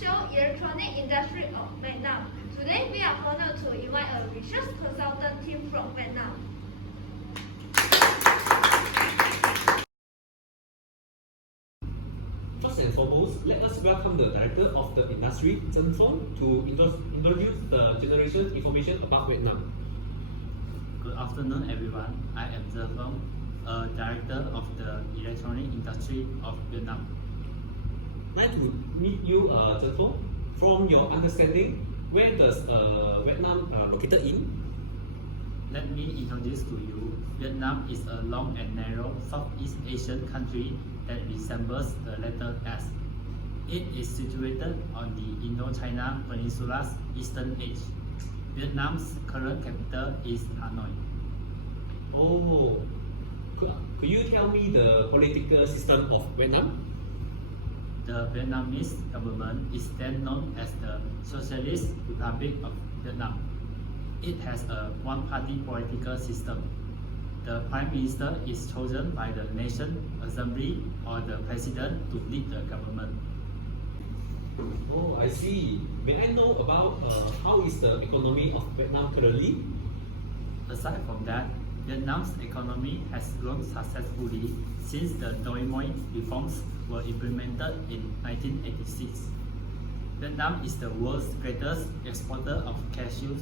show electronic industry of Vietnam. Today we are honored to invite a research consultant team from Vietnam. First and foremost, let us welcome the Director of the Industry, Zhen Phong, to introduce the generation information about Vietnam. Good afternoon, everyone. I am Zhen Phong, Director of the Electronic Industry of Vietnam. Nice to meet you, Zhen Phong. From your understanding, where does Vietnam located in? Let me introduce to you. Vietnam is a long and narrow Southeast Asian country that resembles the letter S. It is situated on the Indo-China Peninsula's eastern edge. Vietnam's current capital is Hanoi. Oh, could you tell me the political system of Vietnam? The Vietnamese government is then known as the Socialist Republic of Vietnam. It has a one-party political system. The Prime Minister is chosen by the Nation Assembly or the President to lead the government. Oh, I see. May I know about how is the economy of Vietnam currently? Aside from that, Vietnam's economy has grown successfully since the Doi Moi reforms were implemented in 1986. Vietnam is the world's greatest exporter of cashews,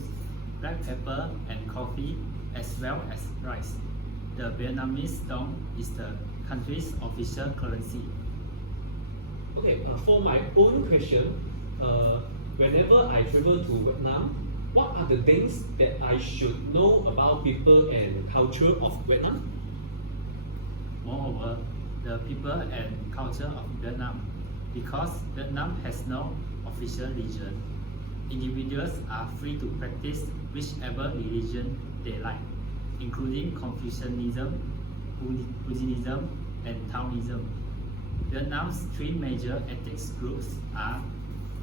black pepper and coffee, as well as rice. The Vietnamese dong is the country's official currency. Okay, for my own question, whenever I travel to Vietnam, what are the things that I should know about people and culture of Vietnam? Moreover, the people and culture of Vietnam, because Vietnam has no official religion, individuals are free to practice whichever religion they like, including Confucianism, Buddhism, and Taoism. Vietnam's three major ethnic groups are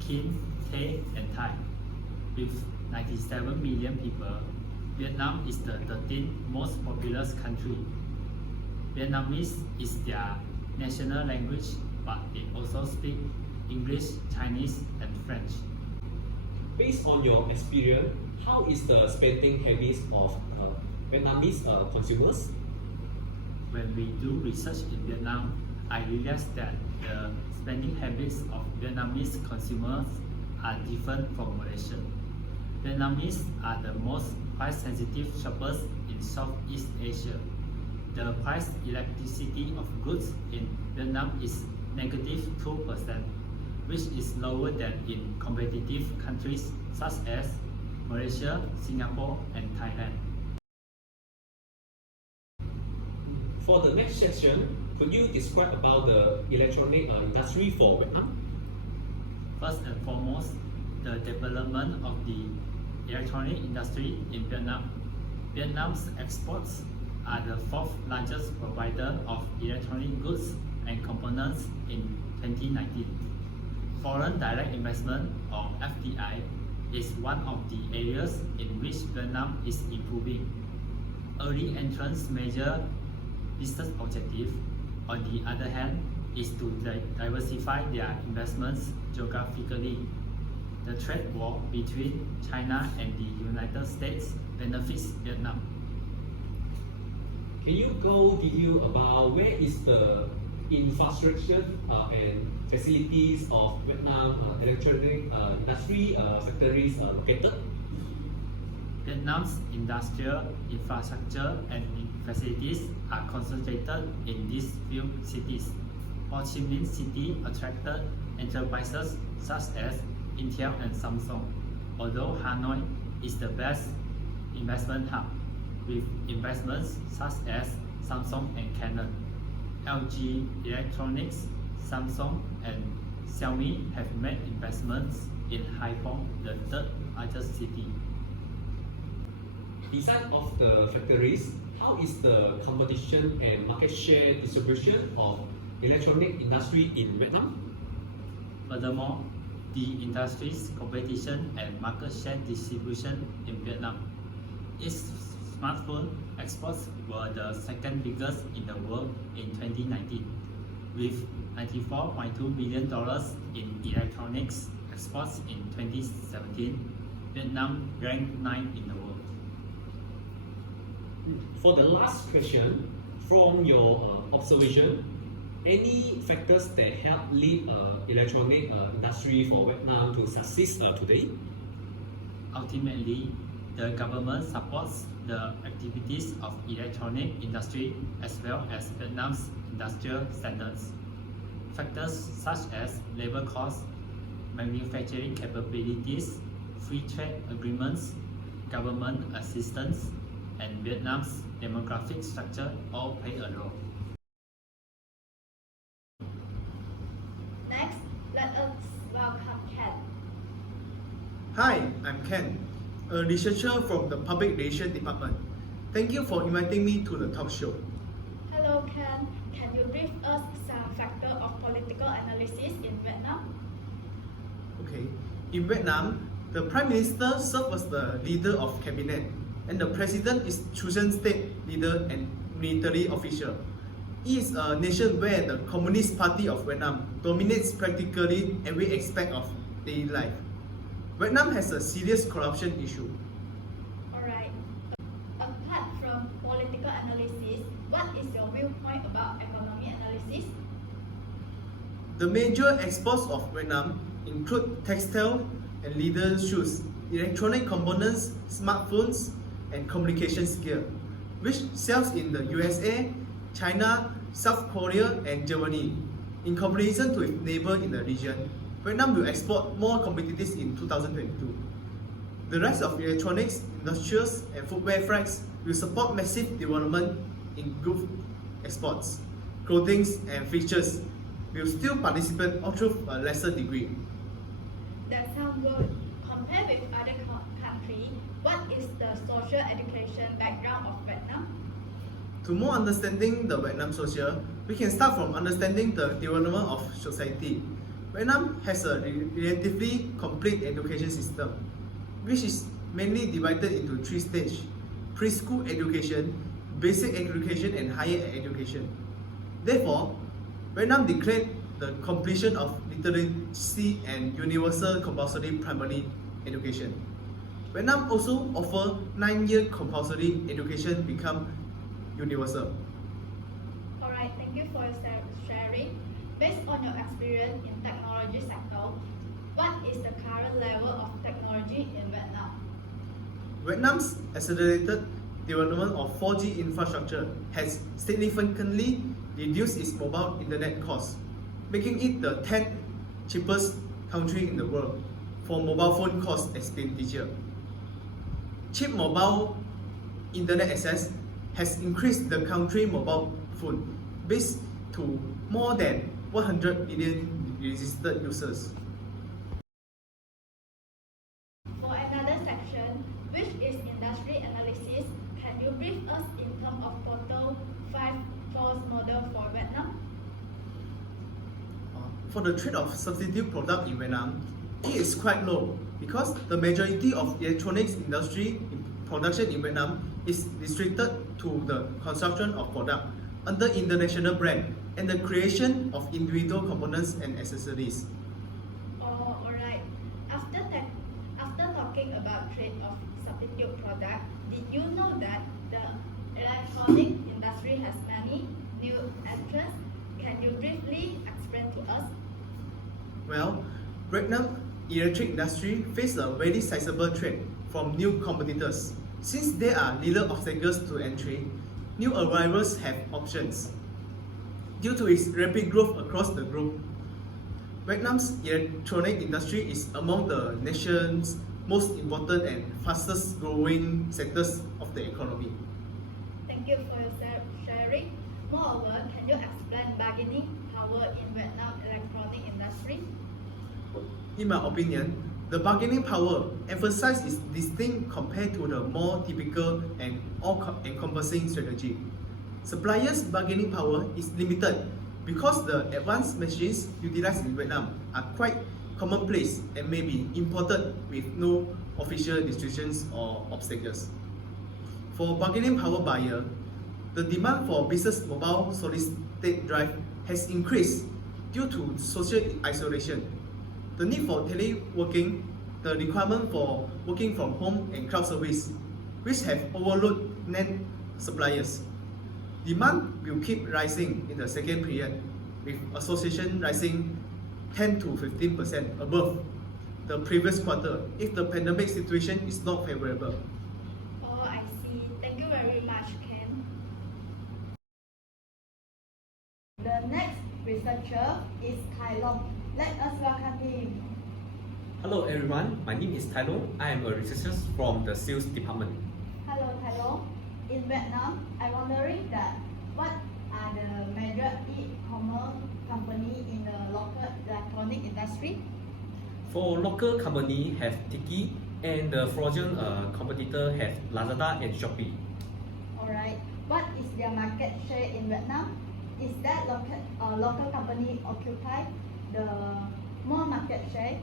Kinh, Tay, and Thai. With 97 million people, Vietnam is the 13th most populous country. Vietnamese is their national language, but they also speak English, Chinese, and French. Based on your experience, how is the spending habits of Vietnamese consumers? When we do research in Vietnam, I realized that the spending habits of Vietnamese consumers are different from Malaysian. Vietnamese are the most price-sensitive shoppers in Southeast Asia. The price elasticity of goods in Vietnam is -2%, which is lower than in competitive countries such as Malaysia, Singapore, and Thailand. For the next section, could you describe about the electronic industry for Vietnam? First and foremost, the development of the electronic industry in Vietnam. Vietnam's exports are the fourth largest provider of electronic goods and components in 2019. Foreign direct investment, or FDI, is one of the areas in which Vietnam is improving. Early entrants' major business objective, on the other hand, is to diversify their investments geographically. The trade war between China and the United States benefits Vietnam. Can you go detail about where is the infrastructure and facilities of Vietnam electronic industry factories located? Vietnam's industrial infrastructure and facilities are concentrated in these few cities. Ho Chi Minh City attracted enterprises such as Intel and Samsung, although Hanoi is the best investment hub, with investments such as Samsung and Canon. LG Electronics, Samsung, and Xiaomi have made investments in Haiphong, the third largest city. Besides of the factories, how is the competition and market share distribution of electronic industry in Vietnam? Furthermore, the industry's competition and market share distribution in Vietnam. Its smartphone exports were the second biggest in the world in 2019, with $94.2 billion in electronics exports in 2017, Vietnam ranked 9 in the world. For the last question, from your observation, any factors that help lead electronic industry for Vietnam to succeed today? Ultimately, the government supports the activities of electronic industry as well as Vietnam's industrial standards. Factors such as labor costs, manufacturing capabilities, free trade agreements, government assistance, and Vietnam's demographic structure all play a role. Next, let us welcome Ken. Hi, I'm Ken, a researcher from the Public Relations Department. Thank you for inviting me to the talk show. Hello Ken, can you brief us some factors of political analysis in Vietnam? Okay, in Vietnam, the Prime Minister serves as the leader of cabinet, and the President is chosen state leader and military official. It is a nation where the Communist Party of Vietnam dominates practically every aspect of daily life. Vietnam has a serious corruption issue. Alright. Apart from political analysis, what is your viewpoint about economy analysis? The major exports of Vietnam include textile and leather shoes, electronic components, smartphones, and communications gear, which sells in the USA, China, South Korea, and Germany. In comparison to its neighbor in the region, Vietnam will export more commodities in 2022. The rise of electronics, industrials, and footwear freights will support massive development in goods exports. Clothing and features will still participate, although to a lesser degree. That sounds good. Compared with other countries, what is the social education background of Vietnam? To more understanding the Vietnam social, we can start from understanding the development of society. Vietnam has a relatively complete education system, which is mainly divided into 3 stages: preschool education, basic education, and higher education. Therefore, Vietnam declared the completion of literacy and universal compulsory primary education. Vietnam also offers 9-year compulsory education become universal. Alright, thank you for your sharing. Based on your experience in technology sector, what is the current level of technology in Vietnam? Vietnam's accelerated development of 4G infrastructure has significantly reduced its mobile internet costs, making it the 10th cheapest country in the world for mobile phone cost expenditure. Cheap mobile internet access has increased the country's mobile phone base to more than 100 million registered users. For another section, which is industry analysis, can you brief us in terms of total 5 force model for Vietnam? For the trade of substitute product in Vietnam, it is quite low because the majority of electronics industry production in Vietnam is restricted to the construction of product under international brand and the creation of individual components and accessories. Oh, alright. After talking about trade of substitute product, did you know that the electronic industry has many new entrants? Can you briefly explain to us? Well, Vietnam electric industry faces a very sizable threat from new competitors. Since there are little obstacles to entry, new arrivals have options. Due to its rapid growth across the globe, Vietnam's electronic industry is among the nation's most important and fastest growing sectors of the economy. Thank you for your sharing. Moreover, can you explain bargaining power in Vietnam electronic industry? In my opinion, the bargaining power emphasized is distinct compared to the more typical and all-encompassing strategy. Suppliers' bargaining power is limited because the advanced machines utilized in Vietnam are quite commonplace and may be imported with no official restrictions or obstacles. For bargaining power buyer, the demand for business mobile solid-state drive has increased due to social isolation. the need for teleworking, the requirement for working from home and cloud service, which have overloaded NAND suppliers. Demand will keep rising in the second period, with association rising 10 to 15% above the previous quarter if the pandemic situation is not favorable. Oh, I see. Thank you very much, Ken. The next researcher is Tai Long. Let us welcome him. Hello everyone, my name is Tai Long. I am a researcher from the sales department. Hello, Tai Long. In Vietnam, I'm wondering that what are the major e-commerce company in the local electronic industry? For local company have Tiki and the foreign competitor have Lazada and Shopee. Alright. What is their market share in Vietnam? Is that local company occupy the more market share?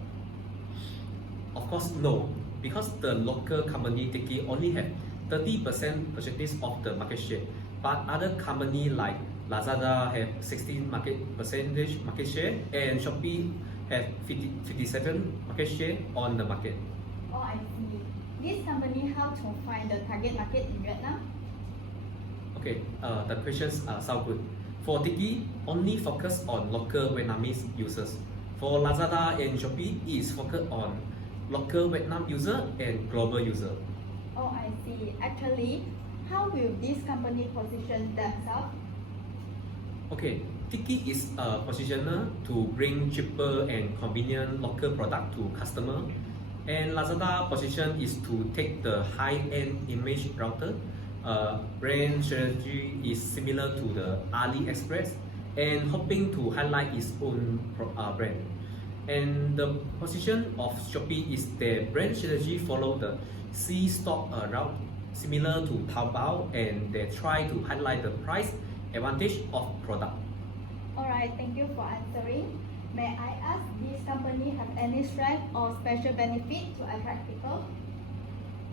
Of course no, because the local company Tiki only have 30% percentage of the market share, but other company like Lazada have 16% market share and Shopee have 57 market share on the market. Oh, I see. This company how to find the target market in Vietnam? Okay, the questions sound good. For Tiki, only focus on local Vietnamese users. For Lazada and Shopee, is focused on local Vietnam user and global user. Oh, I see. Actually, how will this company position themselves? Okay, Tiki is a positioner to bring cheaper and convenient local product to customer. And Lazada position is to take the high-end image router. Brand strategy is similar to the AliExpress and hoping to highlight its own brand. And the position of Shopee is their brand strategy follow the C-stock route similar to Taobao, and they try to highlight the price advantage of product. Alright, thank you for answering. May I ask, this company have any strength or special benefit to attract people?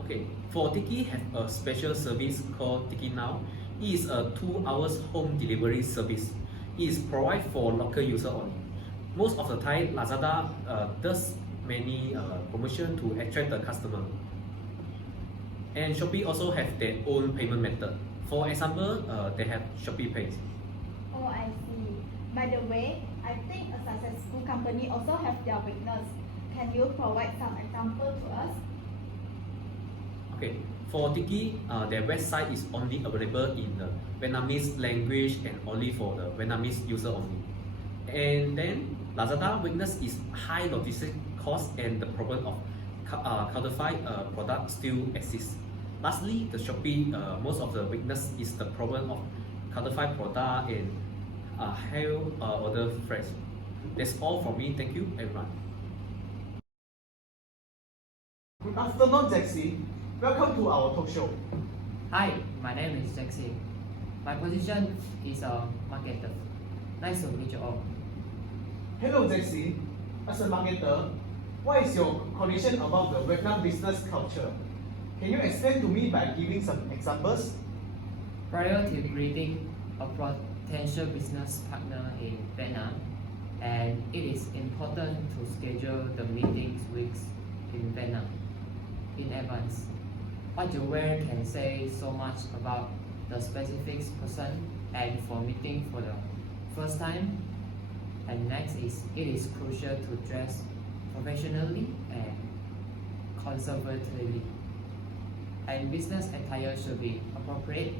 Okay, for Tiki have a special service called Tiki Now. It is a 2 hours home delivery service. It is provided for local user only. Most of the time, Lazada does many promotion to attract the customer. And Shopee also have their own payment method. For example, they have Shopee Pay. Oh, I see. By the way, I think a successful company also have their weakness. Can you provide some example to us? Okay, for Tiki, their website is only available in the Vietnamese language and only for the Vietnamese user only. And then Lazada weakness is high logistic cost and the problem of counterfeit product still exists. Lastly, the Shopee, most of the weakness is the problem of counterfeit product and high order price. That's all from me. Thank you, everyone. Good afternoon, Jaxi. Welcome to our talk show. Hi, my name is Jackson. My position is a marketer. Nice to meet you all. Hello, Jaxi. As a marketer, what is your condition about the Vietnam business culture? Can you explain to me by giving some examples? Prior to greeting a potential business partner in Vietnam, and it is important to schedule the meetings weeks in Vietnam in advance. What you wear can say so much about the specific person, and for meeting for the first time. And next is, it is crucial to dress professionally and conservatively. And business attire should be appropriate,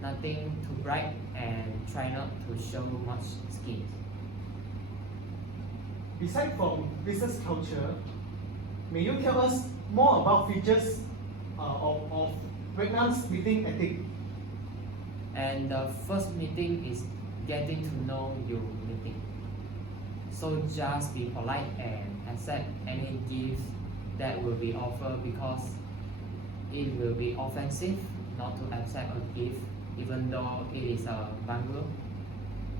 nothing too bright, and try not to show much skin. Besides from business culture, may you tell us more about features of Vietnam's meeting ethic? And the first meeting is getting to know your meeting. So just be polite and accept any gifts that will be offered, because it will be offensive not to accept a gift even though it is a bungalow.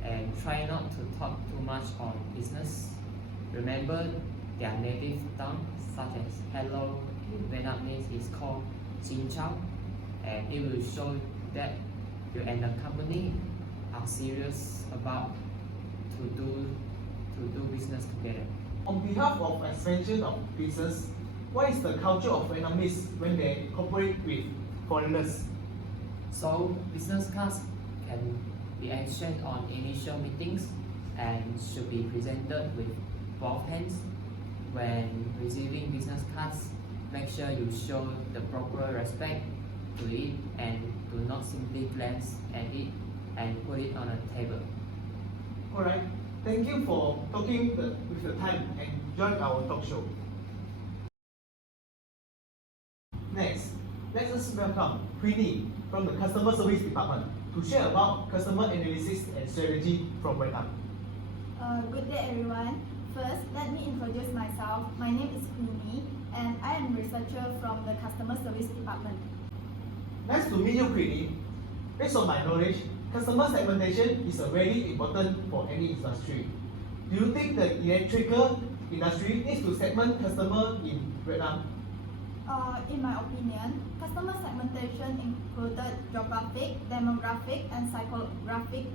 And try not to talk too much on business. Remember their native tongue, such as hello in Vietnamese is called xin chào, and it will show that you and the company are serious about to do business together. On behalf of expansion of business, what is the culture of Vietnamese when they cooperate with foreigners? So business cards can be exchanged on initial meetings and should be presented with both hands. When receiving business cards, make sure you show the proper respect to it and do not simply glance at it and put it on a table. Alright, thank you for talking with the time and join our talk show. Next, let us welcome Queenie from the Customer Service Department to share about customer analysis and strategy from Vietnam. Good day everyone. First, let me introduce myself. My name is Queenie and I am researcher from the Customer Service Department. Nice to meet you, Queenie. Based on my knowledge, customer segmentation is very important for any industry. Do you think the electrical industry needs to segment customer in Vietnam? In my opinion, customer segmentation included geographic, demographic, and psychographic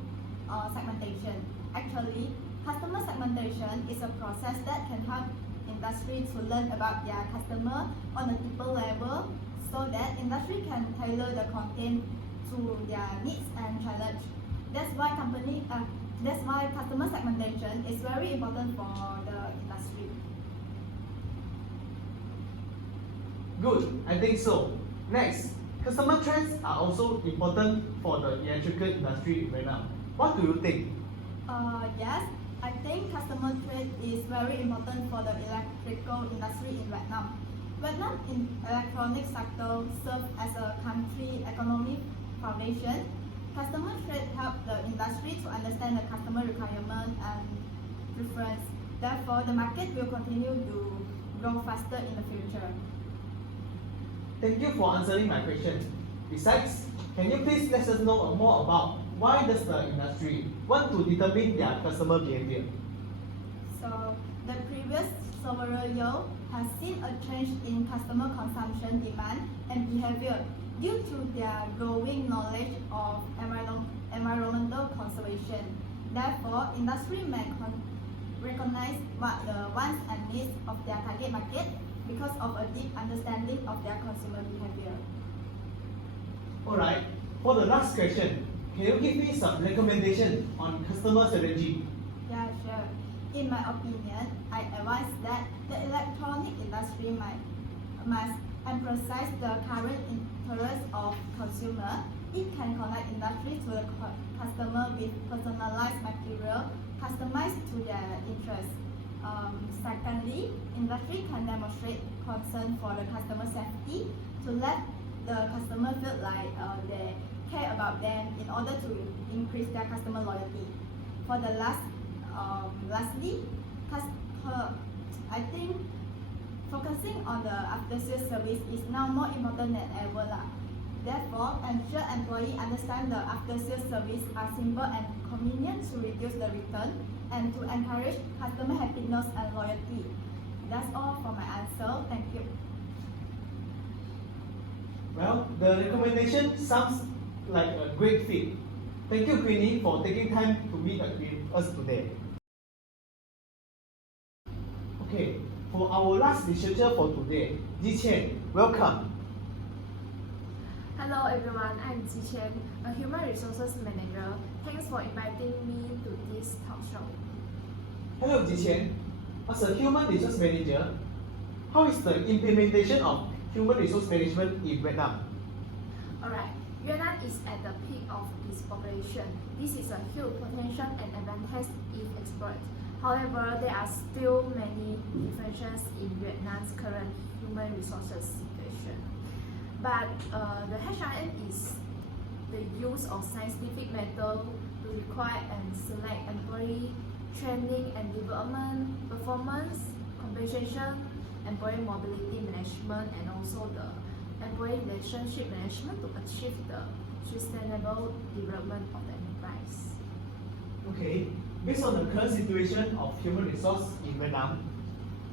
segmentation. Actually, customer segmentation is a process that can help industry to learn about their customer on a deeper level so that industry can tailor the content to their needs and challenge. That's why customer segmentation is very important for the industry. Good, I think so. Next, customer trends are also important for the electrical industry in Vietnam. What do you think? Yes, I think customer trade is very important for the electrical industry in Vietnam. Vietnam in electronic sector serves as a country economic foundation. Customer trade help the industry to understand the customer requirement and preference. Therefore, the market will continue to grow faster in the future. Thank you for answering my question. Besides, can you please let us know more about why does the industry want to determine their customer behavior? So, the previous several years has seen a change in customer consumption demand and behavior due to their growing knowledge of environmental conservation. Therefore, industry may recognize what the wants and needs of their target market because of a deep understanding of their consumer behavior. Alright, for the last question, can you give me some recommendation on customer strategy? Yeah, sure. In my opinion, I advise that the electronic industry must emphasize the current interest of consumer. It can connect industry to the customer with personalized material customized to their interests. Secondly, industry can demonstrate concern for the customer safety to let the customer feel like they care about them in order to increase their customer loyalty. For the lastly, I think focusing on the after-sales service is now more important than ever. Therefore, ensure employees understand the after-sales service are simple and convenient to reduce the return and to encourage customer happiness and loyalty. That's all for my answer. Thank you. Well, the recommendation sounds like a great fit. Thank you, Queenie, for taking time to meet with us today. Okay, for our last researcher for today, Ji Qian, welcome. Hello everyone, I'm Ji Qian, a Human Resources Manager. Thanks for inviting me to this talk show. Hello, Ji Qian. As a Human Resource Manager, how is the implementation of Human Resource Management in Vietnam? Alright, Vietnam is at the peak of its population. This is a huge potential and advantage if exploited. However, there are still many differences in Vietnam's current human resources situation. But the HRM is the use of scientific method to require and select employee, training and development, performance, compensation, employee mobility management, and also the employee relationship management to achieve the sustainable development of the enterprise. Okay, based on the current situation of human resource in Vietnam,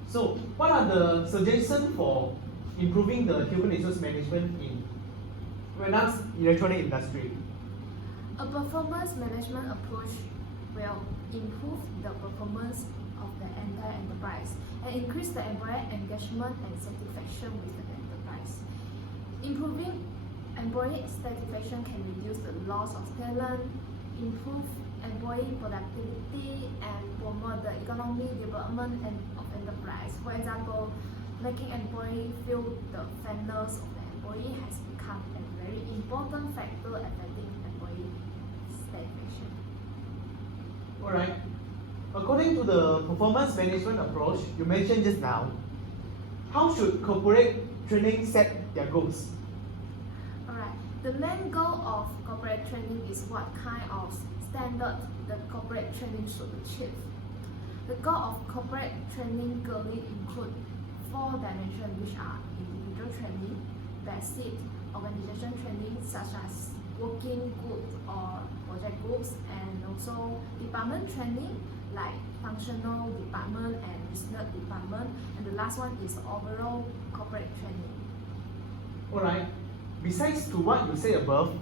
so what are the suggestions for improving the human resource management in Vietnam's electronic industry? A performance management approach will improve the performance of the entire enterprise. and increase the employee engagement and satisfaction with the enterprise. Improving employee satisfaction can reduce the loss of talent, improve employee productivity, and promote the economic development of enterprise. For example, making employee feel the fairness of the employee has become a very important factor affecting employee satisfaction. Alright. According to the performance management approach you mentioned just now, how should corporate training set their goals? Alright, the main goal of corporate training is what kind of standard the corporate training should achieve. The goal of corporate training clearly include 4 dimensions, which are individual training, basic organization training such as working group or project groups, and also department training like functional department and business department, and the last one is overall corporate training. Alright. Besides to what you say above,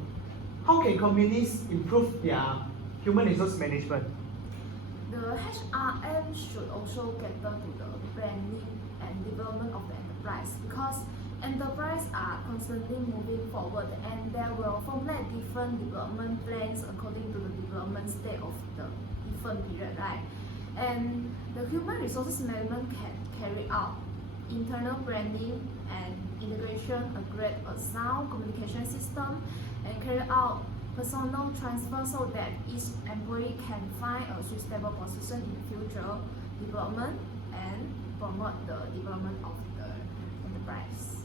how can companies improve their human resource management? The HRM should also cater to the branding and development of the enterprise, because enterprises are constantly moving forward and they will formulate different development plans according to the development state of the different period, right? And the human resources management can carry out internal branding and integration, create a sound communication system, and carry out personal transfer so that each employee can find a suitable position in the future development and promote the development of the enterprise.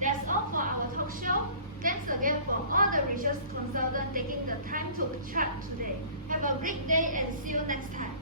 That's all for our talk show. Thanks again for all the research consultants taking the time to chat today. Have a great day and see you next time.